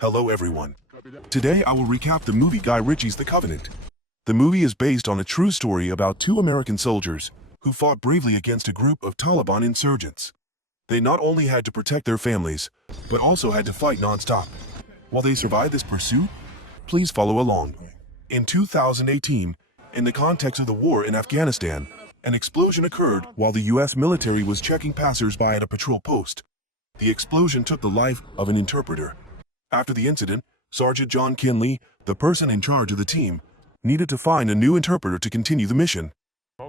Hello everyone. Today I will recap the movie Guy Ritchie's The Covenant. The movie is based on a true story about two American soldiers who fought bravely against a group of Taliban insurgents. They not only had to protect their families, but also had to fight non-stop. While they survived this pursuit, please follow along. In 2018, in the context of the war in Afghanistan, an explosion occurred while the U.S. military was checking passers-by at a patrol post. The explosion took the life of an interpreter. After the incident, Sergeant John Kinley, the person in charge of the team, needed to find a new interpreter to continue the mission.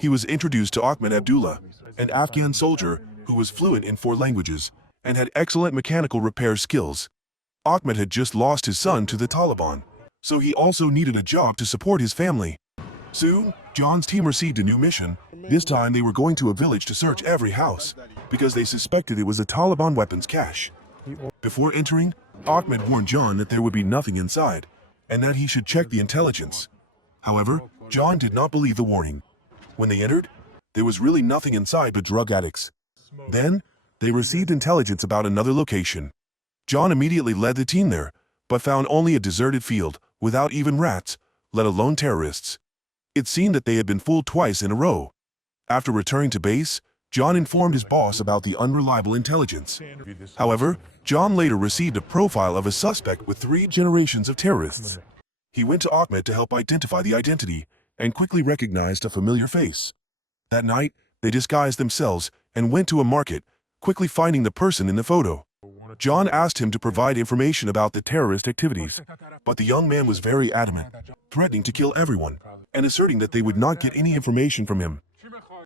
He was introduced to Ahmed Abdullah, an Afghan soldier who was fluent in 4 languages and had excellent mechanical repair skills. Ahmed had just lost his son to the Taliban, so he also needed a job to support his family. Soon, John's team received a new mission. This time they were going to a village to search every house, because they suspected it was a Taliban weapons cache. Before entering, Ahmed warned John that there would be nothing inside, and that he should check the intelligence. However, John did not believe the warning. When they entered, there was really nothing inside but drug addicts. Then, they received intelligence about another location. John immediately led the team there, but found only a deserted field, without even rats, let alone terrorists. It seemed that they had been fooled twice in a row. After returning to base, John informed his boss about the unreliable intelligence. However, John later received a profile of a suspect with 3 generations of terrorists. He went to Ahmed to help identify the identity and quickly recognized a familiar face. That night, they disguised themselves and went to a market, quickly finding the person in the photo. John asked him to provide information about the terrorist activities, but the young man was very adamant, threatening to kill everyone and asserting that they would not get any information from him.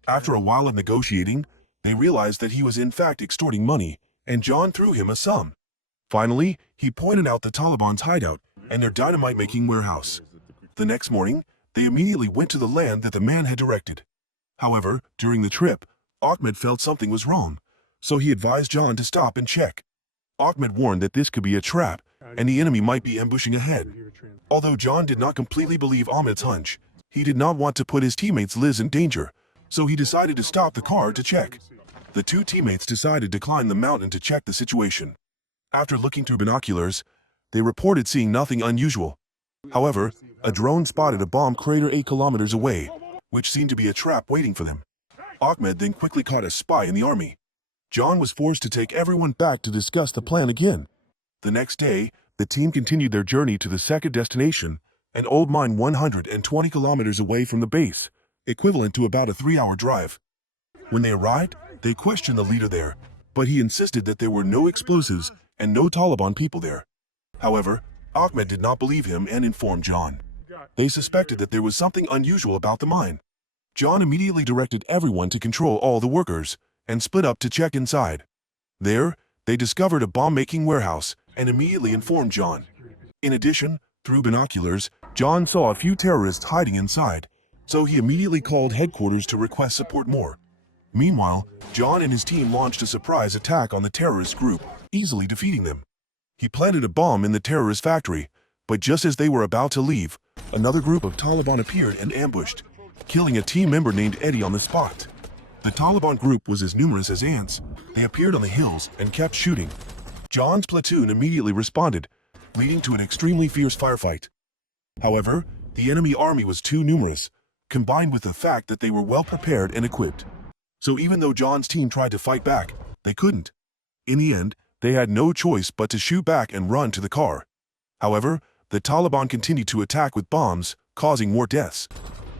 After a while of negotiating, they realized that he was in fact extorting money, and John threw him a sum. Finally, he pointed out the Taliban's hideout and their dynamite-making warehouse. The next morning, they immediately went to the land that the man had directed. However, during the trip, Ahmed felt something was wrong, so he advised John to stop and check. Ahmed warned that this could be a trap, and the enemy might be ambushing ahead. Although John did not completely believe Ahmed's hunch, he did not want to put his teammates' lives in danger, so he decided to stop the car to check. The 2 teammates decided to climb the mountain to check the situation. After looking through binoculars, they reported seeing nothing unusual. However, a drone spotted a bomb crater 8 kilometers away, which seemed to be a trap waiting for them. Ahmed then quickly caught a spy in the army. John was forced to take everyone back to discuss the plan again. The next day, the team continued their journey to the second destination, an old mine 120 kilometers away from the base, equivalent to about a 3-hour drive. When they arrived, they questioned the leader there, but he insisted that there were no explosives and no Taliban people there. However, Ahmed did not believe him and informed John. They suspected that there was something unusual about the mine. John immediately directed everyone to control all the workers and split up to check inside. There, they discovered a bomb-making warehouse and immediately informed John. In addition, through binoculars, John saw a few terrorists hiding inside, so he immediately called headquarters to request support more. Meanwhile, John and his team launched a surprise attack on the terrorist group, easily defeating them. He planted a bomb in the terrorist factory, but just as they were about to leave, another group of Taliban appeared and ambushed, killing a team member named Eddie on the spot. The Taliban group was as numerous as ants. They appeared on the hills and kept shooting. John's platoon immediately responded, leading to an extremely fierce firefight. However, the enemy army was too numerous, combined with the fact that they were well prepared and equipped. So even though John's team tried to fight back, they couldn't. In the end, they had no choice but to shoot back and run to the car. However, the Taliban continued to attack with bombs, causing more deaths.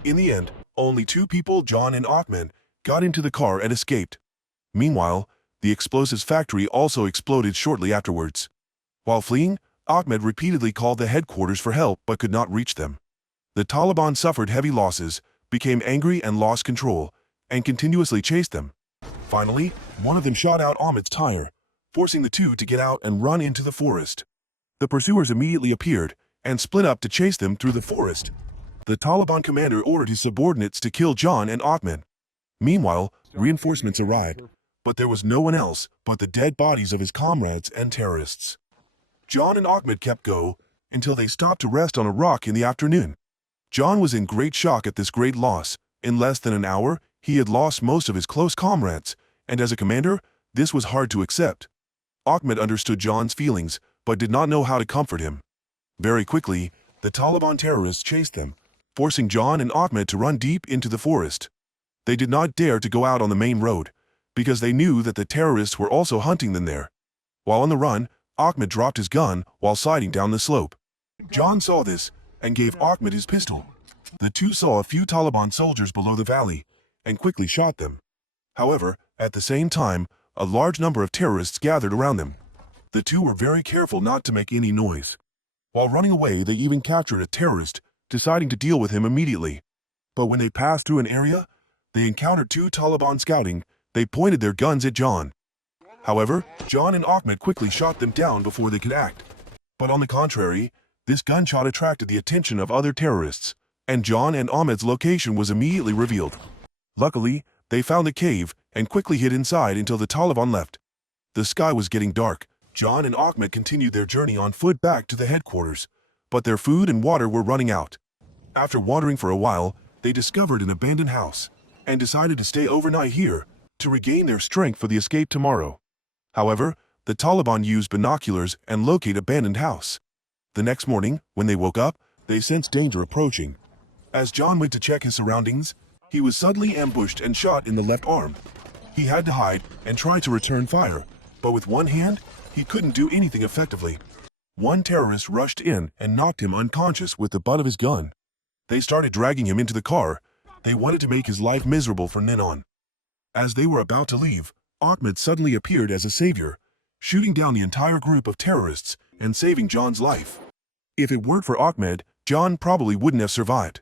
In the end, only 2 people, John and Ahmed, got into the car and escaped. Meanwhile, the explosives factory also exploded shortly afterwards. While fleeing, Ahmed repeatedly called the headquarters for help but could not reach them. The Taliban suffered heavy losses, became angry and lost control, and continuously chased them. Finally, one of them shot out Ahmed's tire, forcing the 2 to get out and run into the forest. The pursuers immediately appeared and split up to chase them through the forest. The Taliban commander ordered his subordinates to kill John and Ahmed. Meanwhile, reinforcements arrived, but there was no one else but the dead bodies of his comrades and terrorists. John and Ahmed kept go until they stopped to rest on a rock in the afternoon. John was in great shock at this great loss. In less than an hour, he had lost most of his close comrades, and as a commander, this was hard to accept. Ahmed understood John's feelings, but did not know how to comfort him. Very quickly, the Taliban terrorists chased them, forcing John and Ahmed to run deep into the forest. They did not dare to go out on the main road, because they knew that the terrorists were also hunting them there. While on the run, Ahmed dropped his gun while sliding down the slope. John saw this and gave Ahmed his pistol. The two saw a few Taliban soldiers below the valley and quickly shot them. However, at the same time, a large number of terrorists gathered around them. The two were very careful not to make any noise. While running away, they even captured a terrorist, deciding to deal with him immediately. But when they passed through an area, they encountered two Taliban scouting. They pointed their guns at John. However, John and Ahmed quickly shot them down before they could act. But on the contrary, this gunshot attracted the attention of other terrorists, and John and Ahmed's location was immediately revealed. Luckily, they found the cave and quickly hid inside until the Taliban left. The sky was getting dark. John and Ahmed continued their journey on foot back to the headquarters, but their food and water were running out. After wandering for a while, they discovered an abandoned house and decided to stay overnight here to regain their strength for the escape tomorrow. However, the Taliban used binoculars and located abandoned house. The next morning, when they woke up, they sensed danger approaching. As John went to check his surroundings, he was suddenly ambushed and shot in the left arm. He had to hide and try to return fire, but with one hand, he couldn't do anything effectively. One terrorist rushed in and knocked him unconscious with the butt of his gun. They started dragging him into the car. They wanted to make his life miserable from then on. As they were about to leave, Ahmed suddenly appeared as a savior, shooting down the entire group of terrorists and saving John's life. If it weren't for Ahmed, John probably wouldn't have survived.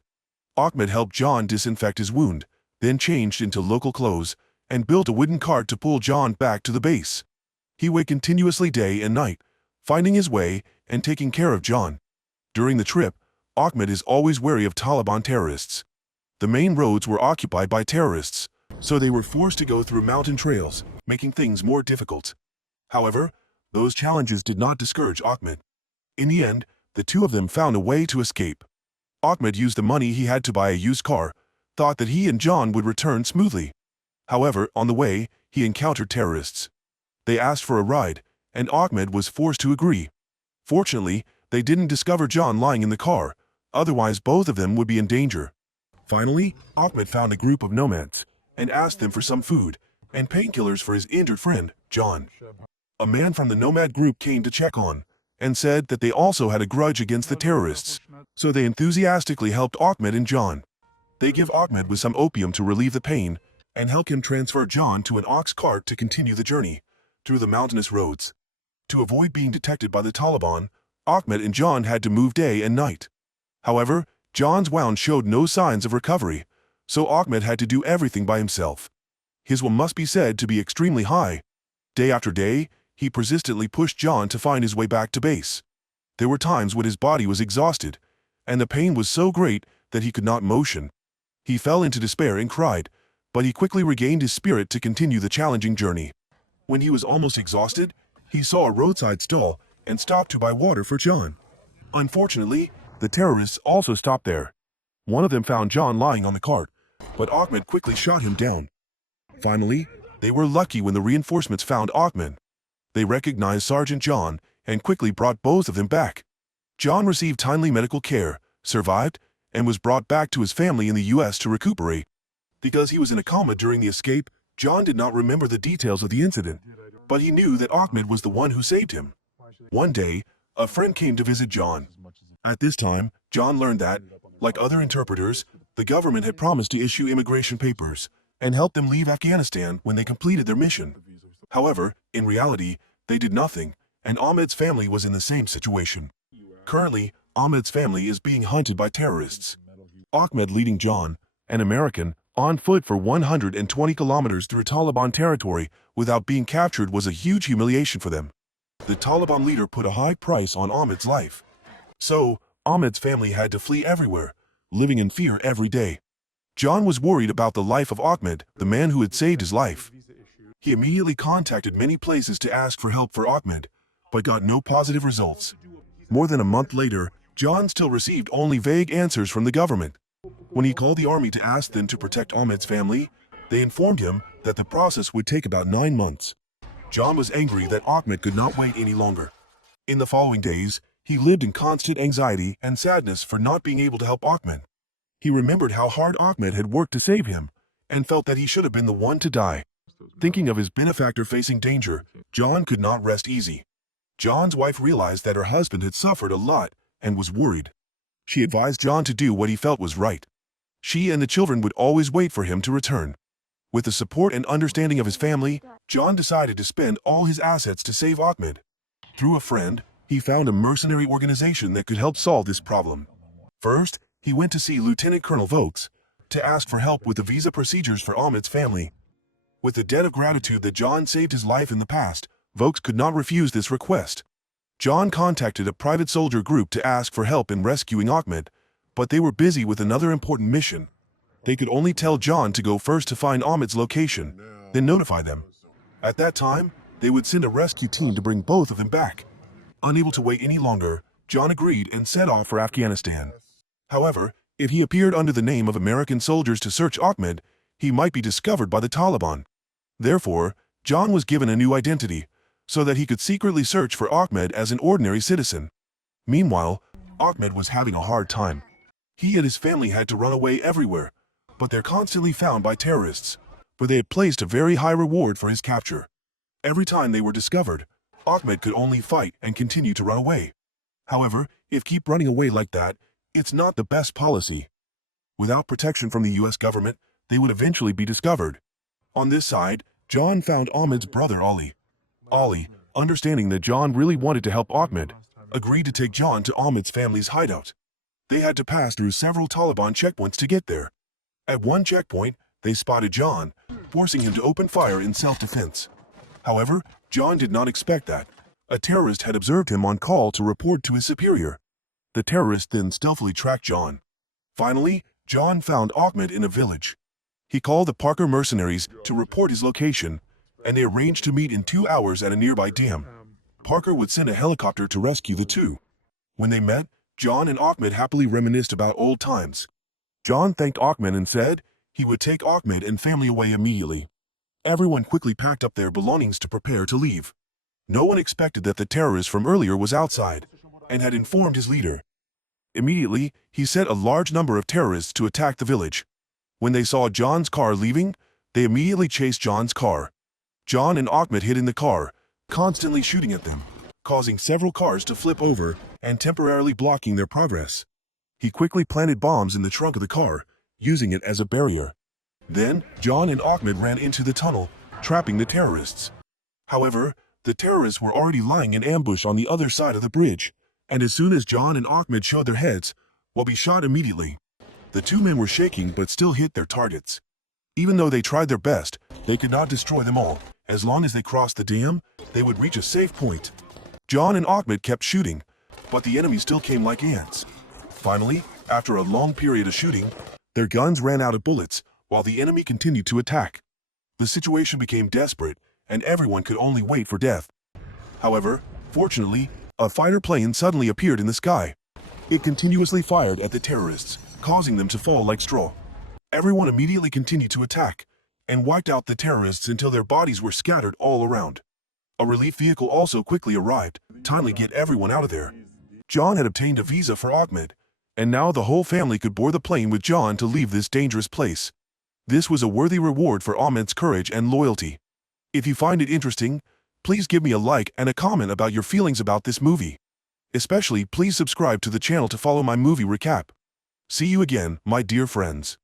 Ahmed helped John disinfect his wound, then changed into local clothes and built a wooden cart to pull John back to the base. He went continuously day and night, finding his way and taking care of John. During the trip, Ahmed is always wary of Taliban terrorists. The main roads were occupied by terrorists, so they were forced to go through mountain trails, making things more difficult. However, those challenges did not discourage Ahmed. In the end, the two of them found a way to escape. Ahmed used the money he had to buy a used car, thought that he and John would return smoothly. However, on the way, he encountered terrorists. They asked for a ride, and Ahmed was forced to agree. Fortunately, they didn't discover John lying in the car, otherwise both of them would be in danger. Finally, Ahmed found a group of nomads and asked them for some food and painkillers for his injured friend, John. A man from the nomad group came to check on and said that they also had a grudge against the terrorists, so they enthusiastically helped Ahmed and John. They give Ahmed with some opium to relieve the pain and help him transfer John to an ox cart to continue the journey through the mountainous roads. To avoid being detected by the Taliban, Ahmed and John had to move day and night. However, John's wound showed no signs of recovery, so Ahmed had to do everything by himself. His will must be said to be extremely high. Day after day, he persistently pushed John to find his way back to base. There were times when his body was exhausted, and the pain was so great that he could not motion. He fell into despair and cried, but he quickly regained his spirit to continue the challenging journey. When he was almost exhausted, he saw a roadside stall and stopped to buy water for John. Unfortunately, the terrorists also stopped there. One of them found John lying on the cart, but Ahmed quickly shot him down. Finally, they were lucky when the reinforcements found Ahmed. They recognized Sergeant John and quickly brought both of them back. John received timely medical care, survived, and was brought back to his family in the U.S. to recuperate. Because he was in a coma during the escape, John did not remember the details of the incident, but he knew that Ahmed was the one who saved him. One day, a friend came to visit John. At this time, John learned that, like other interpreters, the government had promised to issue immigration papers and help them leave Afghanistan when they completed their mission. However, in reality, they did nothing, and Ahmed's family was in the same situation. Currently, Ahmed's family is being hunted by terrorists. Ahmed leading John, an American, on foot for 120 kilometers through Taliban territory without being captured was a huge humiliation for them. The Taliban leader put a high price on Ahmed's life. So, Ahmed's family had to flee everywhere, living in fear every day. John was worried about the life of Ahmed, the man who had saved his life. He immediately contacted many places to ask for help for Ahmed, but got no positive results. More than a month later, John still received only vague answers from the government. When he called the army to ask them to protect Ahmed's family, they informed him that the process would take about 9 months. John was angry that Ahmed could not wait any longer. In the following days, he lived in constant anxiety and sadness for not being able to help Ahmed. He remembered how hard Ahmed had worked to save him, and felt that he should have been the one to die. Thinking of his benefactor facing danger, John could not rest easy. John's wife realized that her husband had suffered a lot and was worried. She advised John to do what he felt was right. She and the children would always wait for him to return. With the support and understanding of his family, John decided to spend all his assets to save Ahmed. Through a friend, he found a mercenary organization that could help solve this problem. First, he went to see Lieutenant Colonel Vokes to ask for help with the visa procedures for Ahmed's family. With the debt of gratitude that John saved his life in the past, Vokes could not refuse this request. John contacted a private soldier group to ask for help in rescuing Ahmed, but they were busy with another important mission. They could only tell John to go first to find Ahmed's location, then notify them. At that time, they would send a rescue team to bring both of them back. Unable to wait any longer, John agreed and set off for Afghanistan. However, if he appeared under the name of American soldiers to search Ahmed, he might be discovered by the Taliban. Therefore, John was given a new identity, so that he could secretly search for Ahmed as an ordinary citizen. Meanwhile, Ahmed was having a hard time. He and his family had to run away everywhere, but they're constantly found by terrorists, for they had placed a very high reward for his capture. Every time they were discovered, Ahmed could only fight and continue to run away. However, if keep running away like that, it's not the best policy. Without protection from the US government, they would eventually be discovered. On this side, John found Ahmed's brother Ali. Ali, understanding that John really wanted to help Ahmed, agreed to take John to Ahmed's family's hideout. They had to pass through several Taliban checkpoints to get there. At one checkpoint, they spotted John, forcing him to open fire in self-defense. However, John did not expect that. A terrorist had observed him on call to report to his superior. The terrorist then stealthily tracked John. Finally, John found Ahmed in a village. He called the Parker mercenaries to report his location, and they arranged to meet in 2 hours at a nearby dam. Parker would send a helicopter to rescue the two. When they met, John and Ahmed happily reminisced about old times. John thanked Ahmed and said he would take Ahmed and family away immediately. Everyone quickly packed up their belongings to prepare to leave. No one expected that the terrorist from earlier was outside, and had informed his leader. Immediately, he sent a large number of terrorists to attack the village. When they saw John's car leaving, they immediately chased John's car. John and Ahmed hid in the car, constantly shooting at them, causing several cars to flip over and temporarily blocking their progress. He quickly planted bombs in the trunk of the car, using it as a barrier. Then, John and Ahmed ran into the tunnel, trapping the terrorists. However, the terrorists were already lying in ambush on the other side of the bridge, and as soon as John and Ahmed showed their heads, will be shot immediately. The two men were shaking but still hit their targets. Even though they tried their best, they could not destroy them all. As long as they crossed the dam, they would reach a safe point. John and Ahmed kept shooting, but the enemy still came like ants. Finally, after a long period of shooting, their guns ran out of bullets, while the enemy continued to attack. The situation became desperate, and everyone could only wait for death. However, fortunately, a fighter plane suddenly appeared in the sky. It continuously fired at the terrorists, causing them to fall like straw. Everyone immediately continued to attack, and wiped out the terrorists until their bodies were scattered all around. A relief vehicle also quickly arrived, timely get everyone out of there. John had obtained a visa for Ahmed, and now the whole family could board the plane with John to leave this dangerous place. This was a worthy reward for Ahmed's courage and loyalty. If you find it interesting, please give me a like and a comment about your feelings about this movie. Especially, please subscribe to the channel to follow my movie recap. See you again, my dear friends.